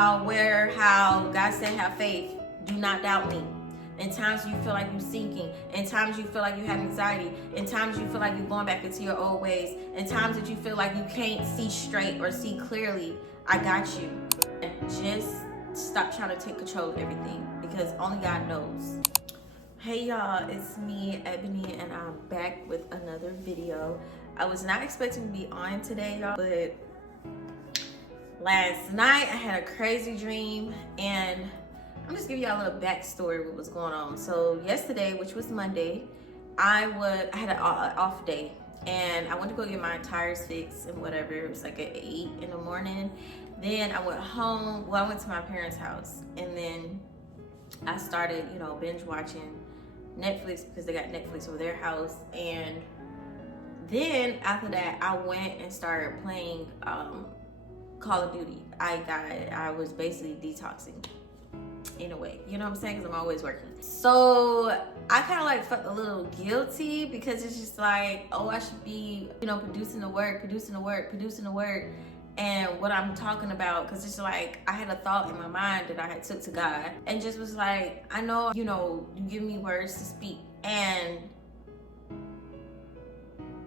how God said have faith. Do not doubt me. In times you feel like you're sinking, in times you feel like you have anxiety, in times you feel like you're going back into your old ways, in times that you feel like you can't see straight or see clearly, I got you. And just stop trying to take control of everything, because only God knows. Hey y'all, it's me, Ebony, and I'm back with another video. I was not expecting to be on today, y'all, but last night I had a crazy dream, and I'm just giving y'all a little backstory of what was going on. So yesterday, which was Monday, I had an off day, and I went to go get my tires fixed and whatever. It was like at 8 in the morning. Then I went home. Well, I went to my parents' house, and then I started, binge watching Netflix because they got Netflix over their house. And then after that, I went and started playing Call of Duty. I was basically detoxing in a way, you know what I'm saying, because I'm always working. So I kind of like felt a little guilty, because it's just like, oh, I should be, producing the work. And what I'm talking about, because it's like I had a thought in my mind that I had took to God, and just was like, I know, you give me words to speak, and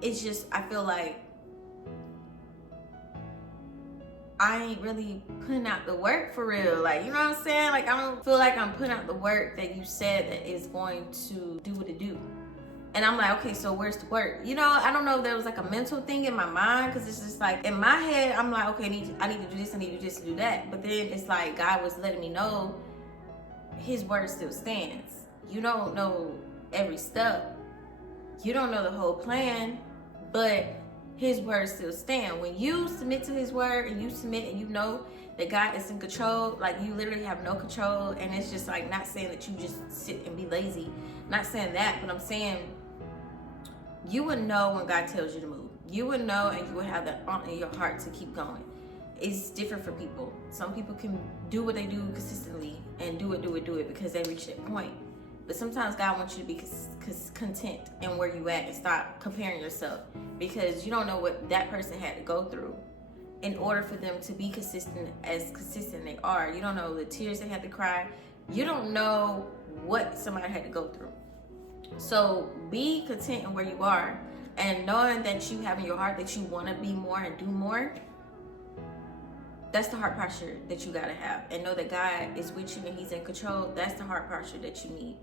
it's just, I feel like I ain't really putting out the work for real. Like, you know what I'm saying? Like, I don't feel like I'm putting out the work that you said that is going to do what it do. And I'm like, okay, so where's the work? I don't know if there was like a mental thing in my mind, because it's just like, in my head, I'm like, okay, I need to do this, I need to do this, to do that. But then it's like, God was letting me know his word still stands. You don't know every step. You don't know the whole plan, but his word still stand. When you submit to his word, and you submit, and you know that God is in control, like, you literally have no control. And it's just like, not saying that you just sit and be lazy, not saying that, but I'm saying you would know when God tells you to move. You would know, and you would have that in your heart to keep going. It's different for people. Some people can do what they do consistently and do it because they reach that point. But sometimes God wants you to be content in where you at, and stop comparing yourself, because you don't know what that person had to go through in order for them to be consistent they are. You don't know the tears they had to cry. You don't know what somebody had to go through. So be content in where you are, and knowing that you have in your heart that you want to be more and do more. That's the heart posture that you gotta have, and know that God is with you and he's in control. That's the heart posture that you need.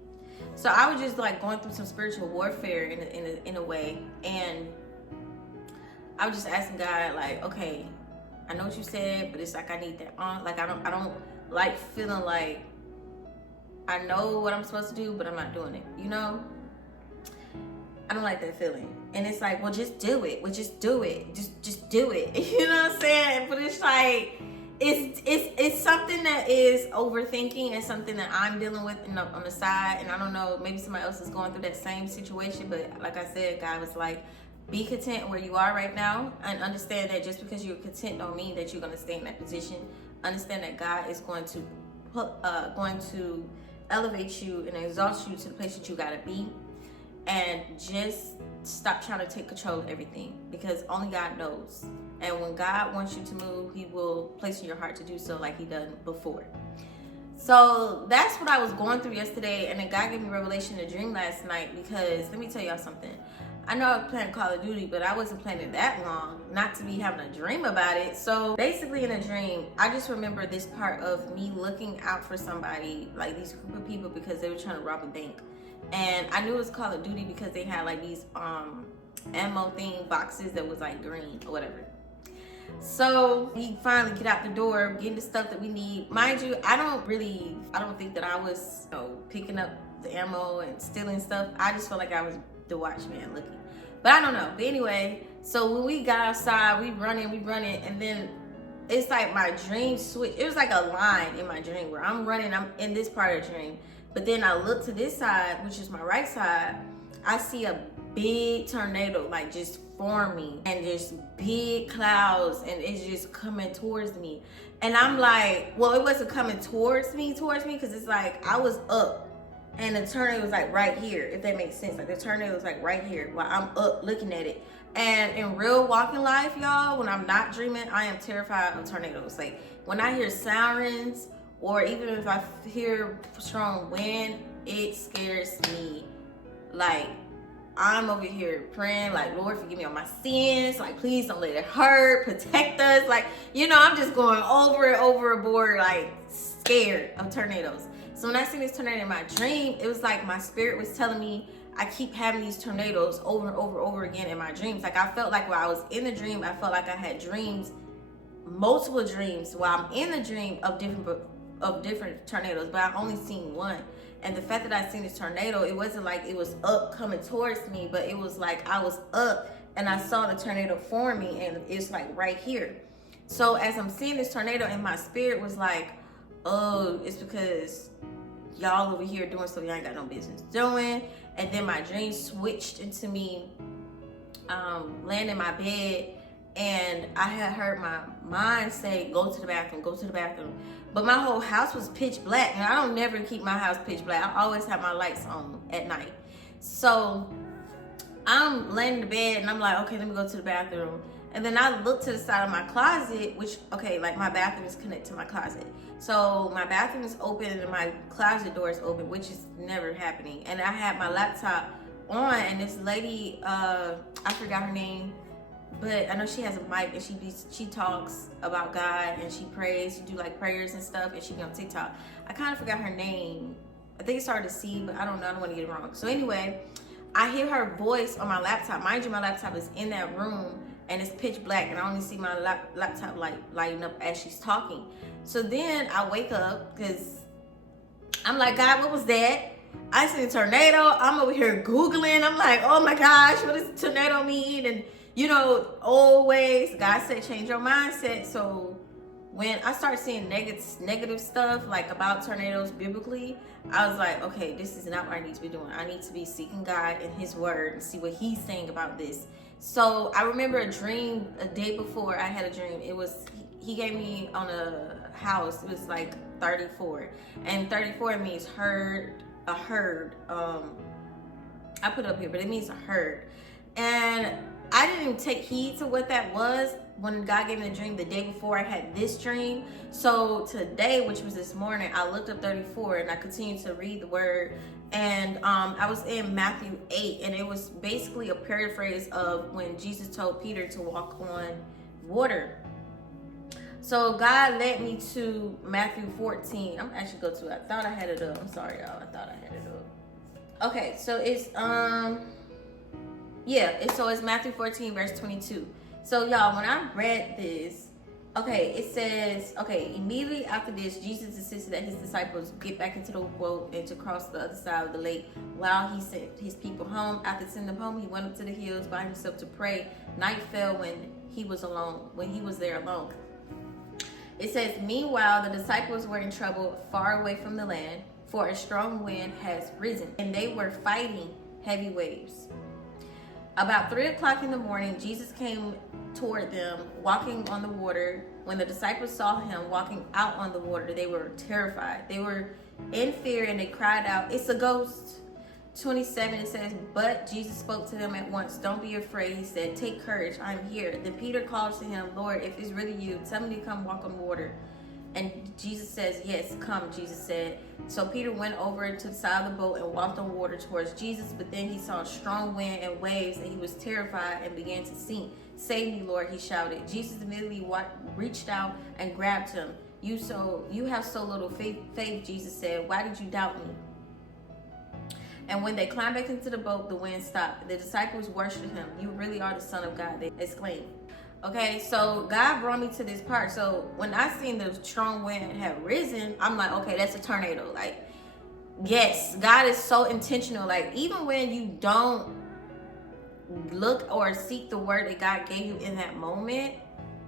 So I was just like going through some spiritual warfare in a way, and I was just asking God, like, okay, I know what you said, but it's like I need that on. Like, I don't like feeling like I know what I'm supposed to do, but I'm not doing it. I don't like that feeling. And it's like, well, just do it. Well, just do it. Just do it. You know what I'm saying? But it's like, it's something that is overthinking, and something that I'm dealing with on the side. And I don't know, maybe somebody else is going through that same situation. But like I said, God was like, be content where you are right now, and understand that just because you're content don't mean that you're going to stay in that position. Understand that God is going to elevate you and exalt you to the place that you got to be. And just stop trying to take control of everything, because only God knows. And when God wants you to move, he will place in your heart to do so, like he done before. So that's what I was going through yesterday. And then God gave me revelation in a dream last night, because let me tell y'all something. I know I was playing Call of Duty, but I wasn't playing it that long not to be having a dream about it. So basically in a dream, I just remember this part of me looking out for somebody, like these group of people, because they were trying to rob a bank. And I knew it was Call of Duty because they had like these ammo thing boxes that was like green or whatever. So we finally get out the door, getting the stuff that we need. Mind you, I don't think that I was picking up the ammo and stealing stuff. I just felt like I was the watchman looking. But I don't know. But anyway, so when we got outside, we running, and then it's like my dream switch. It was like a line in my dream where I'm running, I'm in this part of the dream. But then I look to this side, which is my right side. I see a big tornado like just forming, and just big clouds, and it's just coming towards me. And I'm like, well, it wasn't coming towards me, because it's like I was up, and the tornado was like right here, if that makes sense. Like the tornado was like right here while I'm up looking at it. And in real walking life, y'all, when I'm not dreaming, I am terrified of tornadoes. Like when I hear sirens, or even if I hear strong wind, it scares me. Like I'm over here praying, like, Lord, forgive me on my sins. Like, please don't let it hurt. Protect us. Like, you know, I'm just going overboard, like, scared of tornadoes. So when I seen this tornado in my dream, it was like my spirit was telling me I keep having these tornadoes over and over again in my dreams. Like, I felt like while I was in the dream, I felt like I had dreams, multiple dreams, while I'm in the dream of different tornadoes, but I've only seen one. And the fact that I seen this tornado, it wasn't like it was up coming towards me, but it was like I was up and I saw the tornado for me, and it's like right here. So as I'm seeing this tornado, and my spirit was like, oh, it's because y'all over here doing stuff y'all ain't got no business doing. And then my dream switched into me laying in my bed, and I had heard my mind say, go to the bathroom, go to the bathroom. But my whole house was pitch black, and I don't never keep my house pitch black. I always have my lights on at night. So I'm laying in the bed, and I'm like, okay, let me go to the bathroom. And then I look to the side of my closet, which, okay, like my bathroom is connected to my closet. So my bathroom is open and my closet door is open, which is never happening. And I had my laptop on, and this lady, I forgot her name, but I know she has a mic, and she talks about God, and she prays. She do like prayers and stuff, and she be on TikTok. I kind of forgot her name. I think it started to C, but I don't know. I don't want to get it wrong. So anyway, I hear her voice on my laptop. Mind you, my laptop is in that room, and it's pitch black, and I only see my laptop lighting up as she's talking. So then I wake up, because I'm like, God, what was that? I see a tornado. I'm over here Googling. I'm like, oh my gosh, what does tornado mean? And you know, always, God said, change your mindset. So when I start seeing negative stuff, like about tornadoes biblically, I was like, okay, this is not what I need to be doing. I need to be seeking God and his word and see what he's saying about this. So I remember a dream a day before I had a dream. It was, he gave me on a house. It was like 34. And 34 means a herd. I put it up here, but it means a herd. And I didn't even take heed to what that was when God gave me the dream the day before I had this dream. So today, which was this morning, I looked up 34 and I continued to read the word. And I was in Matthew 8, and it was basically a paraphrase of when Jesus told Peter to walk on water. So God led me to Matthew 14. I'm actually go to it. I thought I had it up. I'm sorry, y'all. I thought I had it up. Okay, so it's it's Matthew 14, verse 22. So y'all, when I read this, okay, it says, okay, immediately after this, Jesus insisted that his disciples get back into the boat and to cross the other side of the lake while he sent his people home. After sending them home, he went up to the hills by himself to pray. Night fell when he was there alone. It says, meanwhile, the disciples were in trouble far away from the land, for a strong wind has risen, and they were fighting heavy waves. About 3 o'clock in the morning, Jesus came toward them, walking on the water. When the disciples saw him walking out on the water, they were terrified. They were in fear, and they cried out, "It's a ghost." 27, it says, but Jesus spoke to them at once. Don't be afraid, he said. Take courage, I am here. Then Peter calls to him, Lord, if it's really you, tell me to come walk on water. And Jesus says, yes, come, Jesus said. So Peter went over to the side of the boat and walked on water towards Jesus, but then he saw a strong wind and waves, and he was terrified and began to sink. Save me, Lord, he shouted. Jesus immediately reached out and grabbed him. You have so little faith, Jesus said. Why did you doubt me? And when they climbed back into the boat, the wind stopped. The disciples worshiped him. You really are the Son of God, they exclaimed. Okay, so God brought me to this part. So when I seen the strong wind had risen, I'm like, okay, that's a tornado. Like, yes, God is so intentional. Like, even when you don't look or seek the word that God gave you in that moment,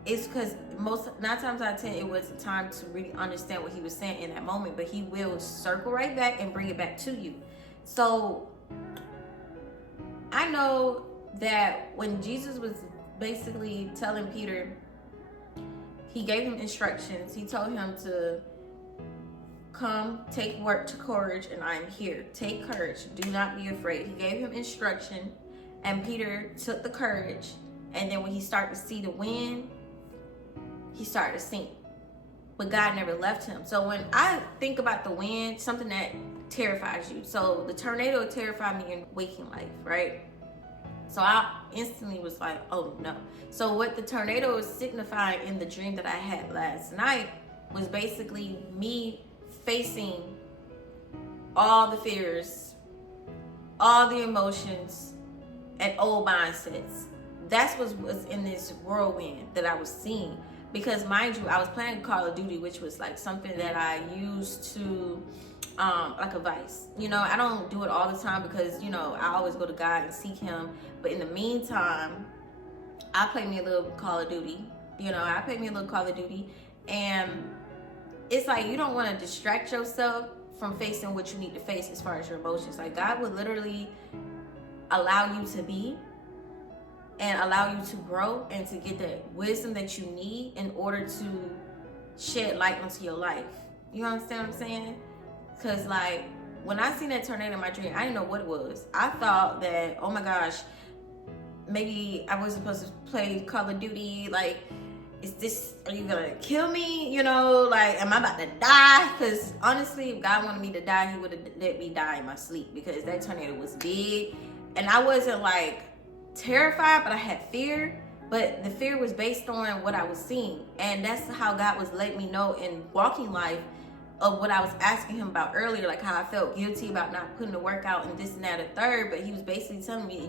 it's because 9 times out of 10, it was a time to really understand what he was saying in that moment. But he will circle right back and bring it back to you. So I know that when Jesus was basically telling Peter, he gave him instructions. He told him to come, take courage, and I am here. Take courage. Do not be afraid. He gave him instruction, And Peter took the courage, and then when he started to see the wind, he started to sink. But God never left him. So when I think about the wind, something that terrifies you. So the tornado terrified me in waking life, right? So I instantly was like, oh no. So what the tornado was signifying in the dream that I had last night was basically me facing all the fears, all the emotions, and old mindsets. That's what was in this whirlwind that I was seeing. Because mind you, I was playing Call of Duty, which was like something that I used to, like a vice. You know, I don't do it all the time because, you know, I always go to God and seek him. But in the meantime, I play me a little Call of Duty. You know, I play me a little Call of Duty. And it's like you don't want to distract yourself from facing what you need to face as far as your emotions. Like God would literally allow you to be and allow you to grow and to get that wisdom that you need in order to shed light onto your life. You understand what I'm saying? Because like when I seen that tornado in my dream, I didn't know what it was. I thought that, oh my gosh, maybe I wasn't supposed to play Call of Duty. Like, are you gonna kill me? You know, like, am I about to die? Because honestly, if God wanted me to die, he would have let me die in my sleep, because that tornado was big. And I wasn't like terrified, but I had fear. But the fear was based on what I was seeing. And that's how God was letting me know in walking life of what I was asking him about earlier, like how I felt guilty about not putting the work out and this and that and third. But he was basically telling me,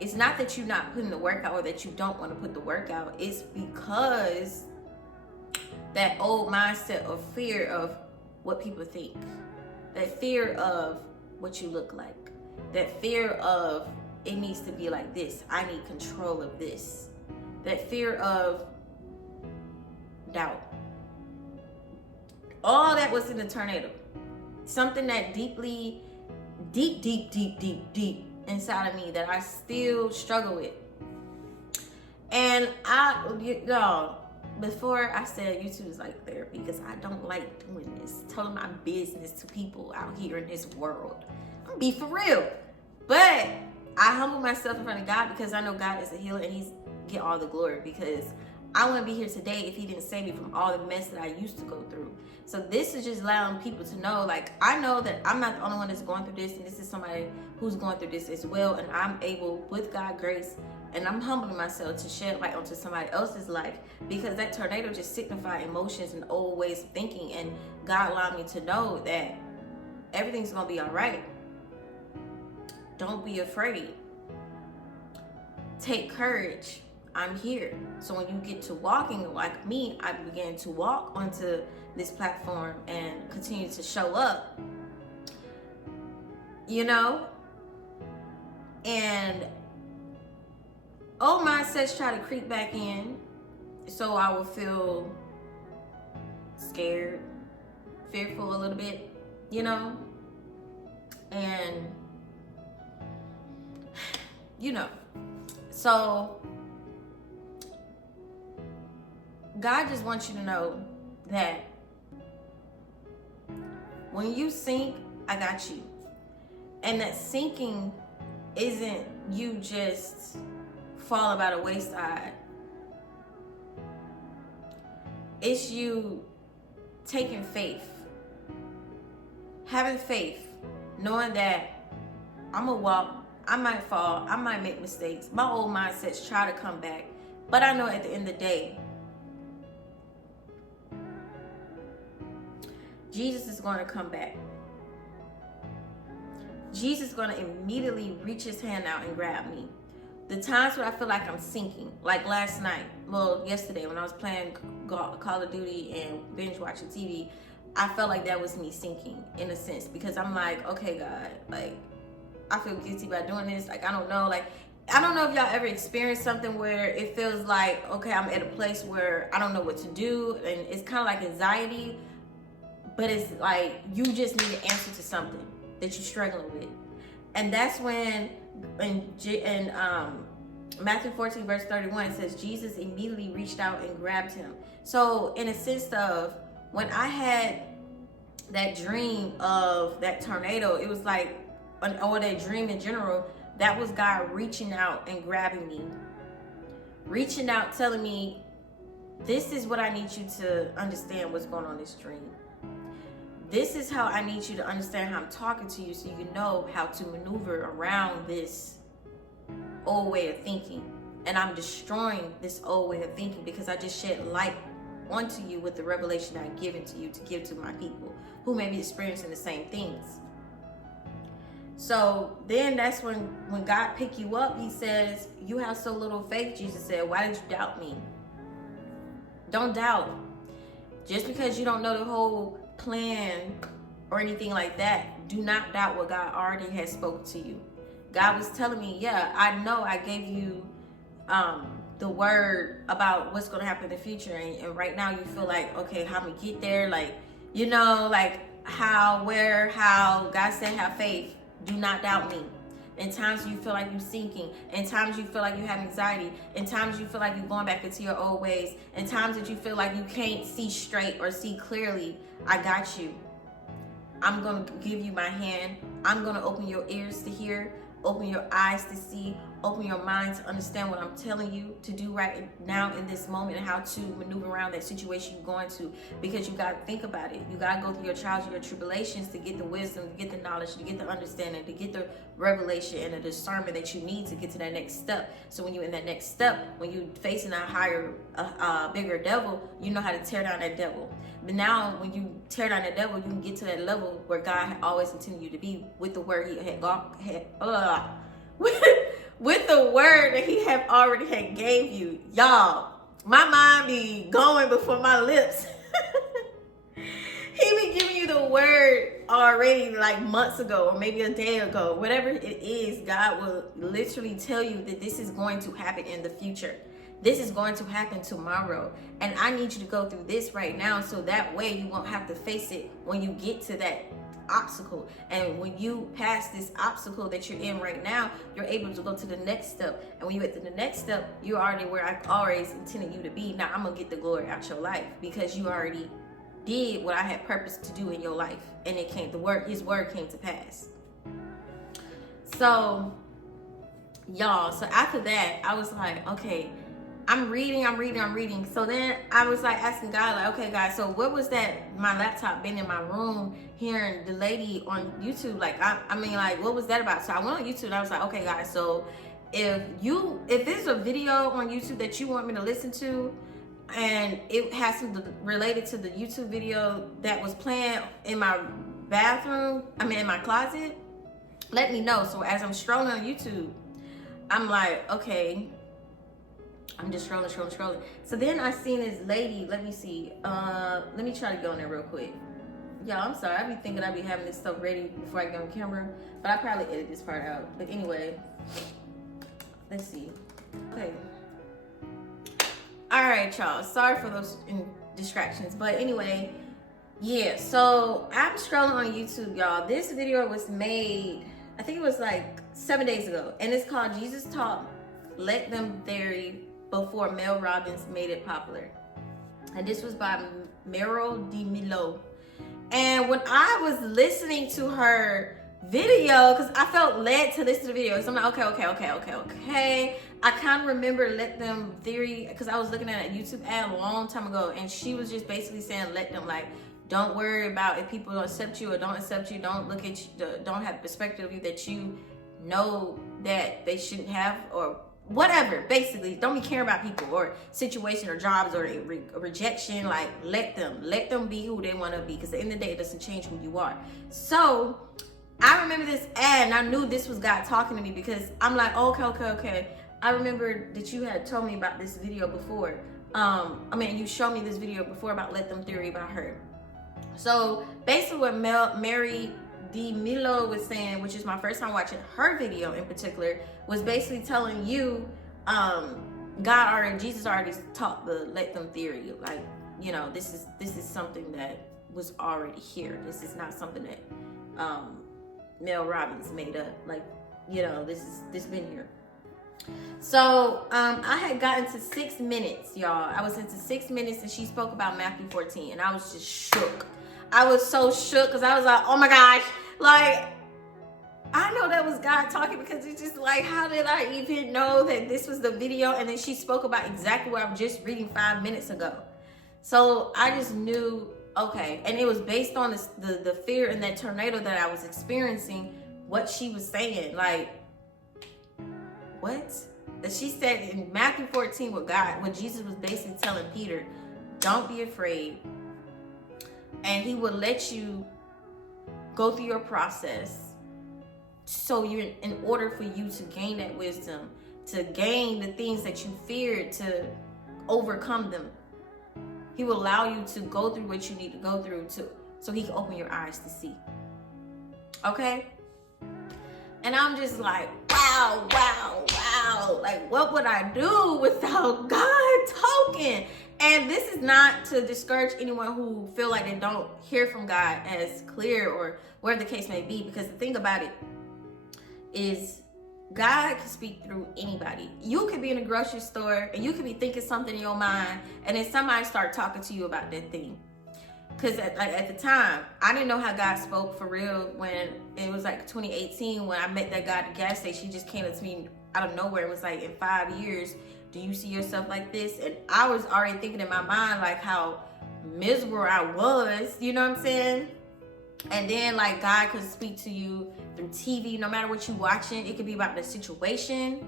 it's not that you're not putting the work out or that you don't want to put the work out. It's because that old mindset of fear of what people think, that fear of what you look like, that fear of it needs to be like this, I need control of this, that fear of doubt. All that was in the tornado. Something that deep inside of me that I still struggle with. And before I said YouTube is like therapy, because I don't like doing this, telling my business to people out here in this world. I'm gonna be for real. But I humble myself in front of God because I know God is a healer and he's get all the glory, because I wouldn't be here today if he didn't save me from all the mess that I used to go through. So this is just allowing people to know, like, I know that I'm not the only one that's going through this, and this is somebody who's going through this as well, and I'm able, with God's grace, and I'm humbling myself to shed light onto somebody else's life, because that tornado just signified emotions and old ways of thinking, and God allowed me to know that everything's gonna be all right. Don't be afraid. Take courage. I'm here. So when you get to walking like me, I began to walk onto this platform and continue to show up, you know, and old mindsets try to creep back in, so I will feel scared, fearful a little bit, you know, and you know, so God just wants you to know that when you sink, I got you. And that sinking isn't you just falling by the wayside. It's you taking faith. Having faith. Knowing that I'm gonna walk, I might fall, I might make mistakes. My old mindsets try to come back. But I know at the end of the day, Jesus is going to come back. Jesus is going to immediately reach his hand out and grab me. The times where I feel like I'm sinking, like last night, well, yesterday when I was playing Call of Duty and binge watching TV, I felt like that was me sinking in a sense, because I'm like, okay, God, like, I feel guilty about doing this. Like, I don't know. Like, I don't know if y'all ever experienced something where it feels like, okay, I'm at a place where I don't know what to do, and it's kind of like anxiety. But it's like you just need an answer to something that you're struggling with. And that's when in Matthew 14 verse 31, it says Jesus immediately reached out and grabbed him. So in a sense of when I had that dream of that tornado, it was like, or that dream in general, That was God reaching out and grabbing me. Reaching out, telling me, this is what I need you to understand what's going on in this dream. This is how I need you to understand how I'm talking to you so you can know how to maneuver around this old way of thinking. And I'm destroying this old way of thinking because I just shed light onto you with the revelation I've given to you to give to my people who may be experiencing the same things. So then that's when God pick you up, he says, you have so little faith, Jesus said, why did you doubt me? Don't doubt. Just because you don't know the whole plan or anything like that, do not doubt what God already has spoken to you. God was telling me, yeah, I know I gave you the word about what's going to happen in the future, and right now you feel like, okay, how we get there, like, you know, like how God said have faith. Do not doubt me. In times you feel like you're sinking, in times you feel like you have anxiety, in times you feel like you're going back into your old ways, in times that you feel like you can't see straight or see clearly, I got you. I'm going to give you my hand. I'm going to open your ears to hear, open your eyes to see, open your mind to understand what I'm telling you to do right now in this moment and how to maneuver around that situation you're going to, because you got to think about it. You got to go through your trials and your tribulations to get the wisdom, to get the knowledge, to get the understanding, to get the revelation and the discernment that you need to get to that next step. So when you're in that next step, when you're facing a higher, bigger devil, you know how to tear down that devil. But now when you tear down that devil, you can get to that level where God always intended you to be with the word he with the word that he have already had gave you. Y'all, my mind be going before my lips. He be giving you the word already like months ago or maybe a day ago. Whatever it is, God will literally tell you that this is going to happen in the future. This is going to happen tomorrow. And I need you to go through this right now so that way you won't have to face it when you get to that obstacle. And when you pass this obstacle that you're in right now, you're able to go to the next step. And when you get to the next step, you're already where I always intended you to be. Now I'm gonna get the glory out your life because you already did what I had purpose to do in your life, and it came. His word came to pass. So, y'all. So after that, I was like, okay. I'm reading. So then I was like asking God, like, okay, God, so what was that? My laptop been in my room hearing the lady on YouTube. Like, I mean, like, what was that about? So I went on YouTube and I was like, okay, God, so if there's a video on YouTube that you want me to listen to and it has something related to the YouTube video that was playing in my bathroom, in my closet, let me know. So as I'm strolling on YouTube, I'm like, okay, I'm just scrolling. So then I seen this lady. Let me see. Let me try to go in there real quick. Y'all, I'm sorry. I be thinking I be having this stuff ready before I get on camera, but I probably edit this part out. But anyway, let's see. Okay. All right, y'all. Sorry for those distractions, but anyway, yeah. So I'm scrolling on YouTube, y'all. This video was made, I think it was like 7 days ago, and it's called "Jesus Talk, Let Them Vary." Before Mel Robbins made it popular. And this was by Meryl DeMilo. And when I was listening to her video, because I felt led to listen to the video, so I'm like, okay. I kind of remember Let Them Theory, because I was looking at a YouTube ad a long time ago, and she was just basically saying, let them, like, don't worry about if people don't accept you or don't accept you, don't look at you, don't have perspective of you that you know that they shouldn't have, or whatever. Basically, don't be caring about people or situation or jobs or rejection. Like, let them be who they want to be, because at the end of the day, it doesn't change who you are. So I remember this ad and I knew this was God talking to me, because I'm like, okay. I remember that you had told me about this video before. You showed me this video before about Let Them Theory about her. So basically what Mary DeMilo was saying, which is my first time watching her video in particular, was basically telling you, Jesus already taught the Let Them Theory. Like, you know, this is something that was already here. This is not something that Mel Robbins made up. Like, you know, this been here. So I had gotten to 6 minutes, y'all. I was into 6 minutes and she spoke about Matthew 14, and I was just shook. I was so shook because I was like, oh my gosh, like, I know that was God talking, because it's just like, how did I even know that this was the video? And then she spoke about exactly what I'm just reading 5 minutes ago. So I just knew, okay. And it was based on the fear and that tornado that I was experiencing, what she was saying. Like, what? That she said in Matthew 14, what Jesus was basically telling Peter, don't be afraid. And he will let you go through your process. So you're, in order for you to gain that wisdom, to gain the things that you feared, to overcome them, he will allow you to go through what you need to go through so he can open your eyes to see. Okay? And I'm just like, wow, wow, wow. Like, what would I do without God talking? And this is not to discourage anyone who feel like they don't hear from God as clear, or whatever the case may be, because the thing about it is, God can speak through anybody. You could be in a grocery store and you could be thinking something in your mind, and then somebody start talking to you about that thing. Because at the time, I didn't know how God spoke for real when it was like 2018, when I met that guy at the gas station. He just came up to me out of nowhere. It was like, in 5 years, do you see yourself like this? And I was already thinking in my mind like how miserable I was, you know what I'm saying? And then like, God could speak to you through TV, no matter what you're watching. It could be about the situation.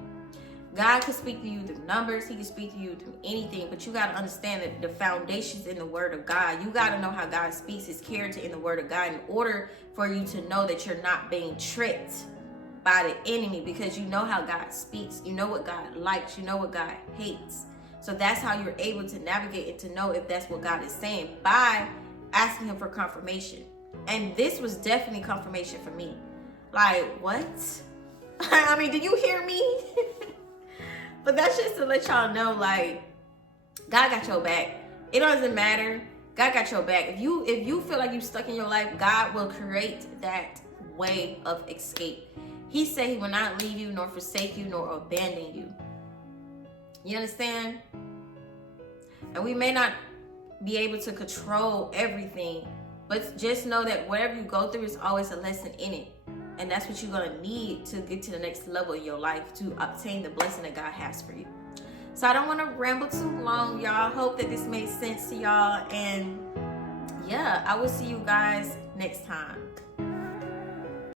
God could speak to you through numbers. He can speak to you through anything. But you got to understand that the foundation's in the word of God. You got to know how God speaks, his character in the word of God, in order for you to know that you're not being tricked by the enemy, because you know how God speaks. You know what God likes. You know what God hates. So that's how you're able to navigate and to know if that's what God is saying, by asking him for confirmation. And this was definitely confirmation for me. Like, what? I mean, did you hear me? But that's just to let y'all know, like, God got your back. It doesn't matter. God got your back. If you feel like you're stuck in your life, God will create that way of escape. He said he will not leave you, nor forsake you, nor abandon you. You understand? And we may not be able to control everything, but just know that whatever you go through is always a lesson in it. And that's what you're going to need to get to the next level in your life, to obtain the blessing that God has for you. So I don't want to ramble too long, y'all. Hope that this made sense to y'all. And yeah, I will see you guys next time.